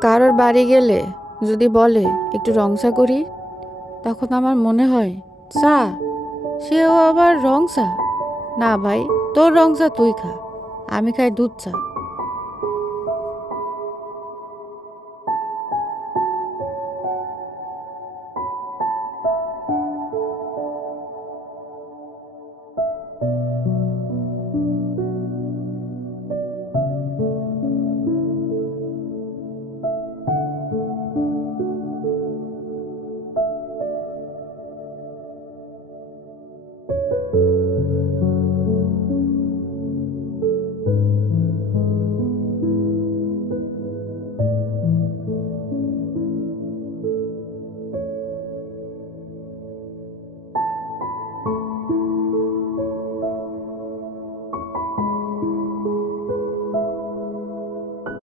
কারোর বাড়ি গেলে যদি বলে একটু রং চা করি, তখন আমার মনে হয় চা, সেও আবার রং চা? না ভাই, তোর রং চা তুই খা, আমি খাই দুধ চা।